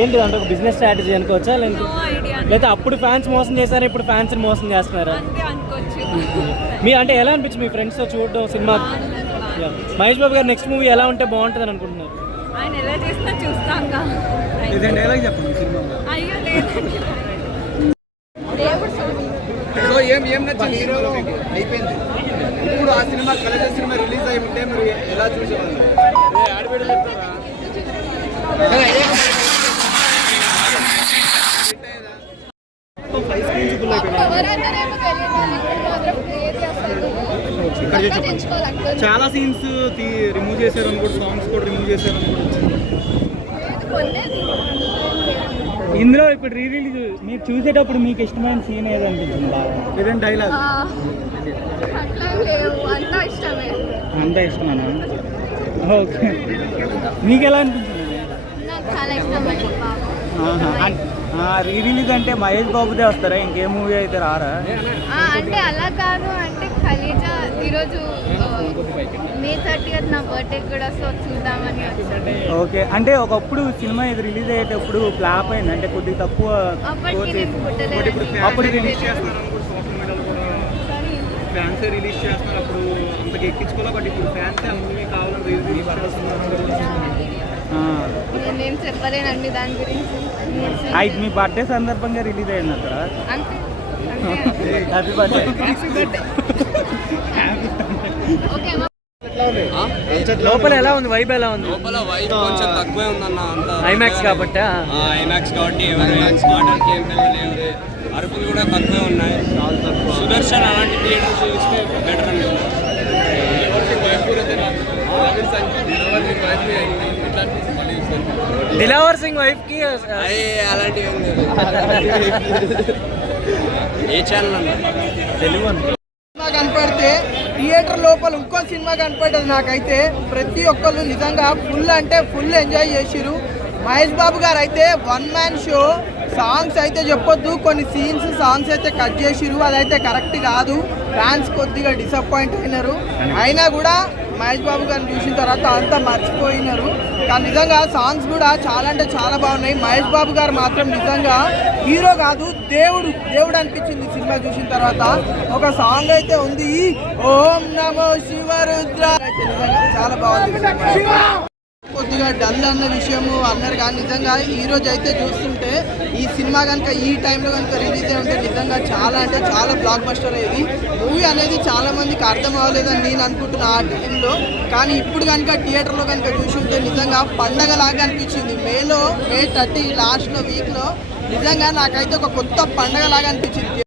ఏంటి అంటే ఒక బిజినెస్ స్ట్రాటజీ అనుకోవచ్చా లేదా అప్పుడు ఫ్యాన్స్ మోసం చేశారు ఇప్పుడు ఫ్యాన్స్ మోసం చేస్తున్నారా? మీ అంటే ఎలా అనిపించింది మీ ఫ్రెండ్స్తో చూడడం సినిమా? మహేష్ బాబు గారు నెక్స్ట్ మూవీ ఎలా ఉంటే బాగుంటుంది అని అనుకుంటున్నారు? ఆయన ఎలా చేసినా చూస్తాంగా. అయిపోయింది. ఇప్పుడు ఆ సినిమా కలెక్టర్ సినిమా రిలీజ్ అయి ఉంటే మీరు ఎలా చూసేవాళ్ళు? చాలా సీన్స్ రిమూవ్ చేశారు అనుకో, సాంగ్స్ కూడా రిమూవ్ చేశారు అనుకో. ఇందులో ఇప్పుడు రీ రిలీజ్ మీరు చూసేటప్పుడు మీకు ఇష్టమైన సీన్ ఏది అనిపించింది బాగా? ఏదైనా డైలాగ్ అంతా ఇష్టమేనా? ఓకే, మీకు ఎలా అనిపించింది? రీ రిలీజ్ అంటే మహేష్ బాబుదే వస్తారా, ఇంకే మూవీ అయితే రారా? అంటే అలా కాదు, అంటే ఖలీజా ఈరోజు మే 30th నా బర్త్డే కూడా, సో చూద్దామని వచ్చాను. ఓకే, అంటే ఒకప్పుడు సినిమా ఇది రిలీజ్ అయ్యేటప్పుడు ఫ్లాప్ అయింది, అంటే కొద్దిగా తక్కువ అప్పుడు రిలీజ్ చేస్తున్నారు ఫ్యాన్స్ రిలీజ్ చేస్తున్నారు అప్పుడు అంతకు ఎక్కించుకోవాలి, బట్ ఇప్పుడు ఫ్యాన్స్ ఆ మూవీ కావాలని రిలీజ్ చేస్తున్నారు. నేనేం చెప్పలేనండి దాని గురించి. అయితే మీ బర్త్డే సందర్భంగా రిలీజ్ అయింది అక్కడ. అంతే, హ్యాపీ బర్త్డే. ఓకే, లోపల ఎలా ఉంది, వైబ్ ఎలా ఉంది? లోపల వైబ్ కొంచెం తక్కువే ఉందన్న, అంత ఐమాక్స్ కాబట్టి. ఐమాక్స్ కాబట్టి అరుపులు కూడా తక్కువే ఉన్నాయి. సుదర్శన్ అలాంటి థియేటర్స్ చూస్తే బెటర్ అండి. దిలావర్ సింగ్ వైఫ్ కి అలాంటివి ఏ ఛానల్ అన్న తెలుగు సినిమా కనపడితే థియేటర్ లోపల ఇంకో సినిమా కనపడ్డది నాకైతే. ప్రతి ఒక్కళ్ళు నిజంగా ఫుల్ అంటే ఫుల్ ఎంజాయ్ చేసిరు. మహేష్ బాబు గారు అయితే 1 man షో. సాంగ్స్ అయితే చెప్పొద్దు, కొన్ని సాంగ్స్ అయితే కట్ చేసిరు, అదైతే కరెక్ట్ కాదు. ఫ్యాన్స్ కొద్దిగా డిసప్పాయింట్ అయినారు. అయినా కూడా మహేష్ బాబు గారిని చూసిన తర్వాత అంతా మర్చిపోయినారు. కానీ నిజంగా సాంగ్స్ కూడా చాలా అంటే చాలా బాగున్నాయి. మహేష్ బాబు గారు మాత్రం నిజంగా హీరో కాదు, దేవుడు అనిపించింది సినిమా చూసిన తర్వాత. ఒక సాంగ్ అయితే ఉంది, ఓం నమో శివరుద్ర, నిజంగా చాలా బాగుంది. కొద్దిగా డల్ అన్న విషయము అన్నారు, కానీ నిజంగా ఈ రోజు అయితే చూస్తుంటే ఈ సినిమా కనుక ఈ టైంలో కనుక రిలీజ్ అయి ఉంటే నిజంగా చాలా అంటే చాలా బ్లాక్ బస్టర్ అయ్యేది. మూవీ అనేది చాలా మందికి అర్థం అవ్వలేదని నేను అనుకుంటున్నా ఆ టైంలో. కానీ ఇప్పుడు కనుక థియేటర్లో కనుక చూసుంటే నిజంగా పండగలాగా అనిపించింది. మే 30 లాస్ట్లో వీక్లో నిజంగా నాకైతే ఒక కొత్త పండగలాగా అనిపించింది.